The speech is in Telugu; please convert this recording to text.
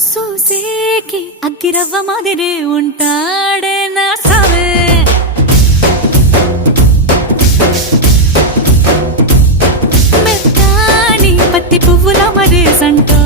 చూసేకి అగ్గిరవ్వ మాదిరే ఉంటాడే నా సావే మెత్తాని పత్తి పువ్వుల మరే సంటో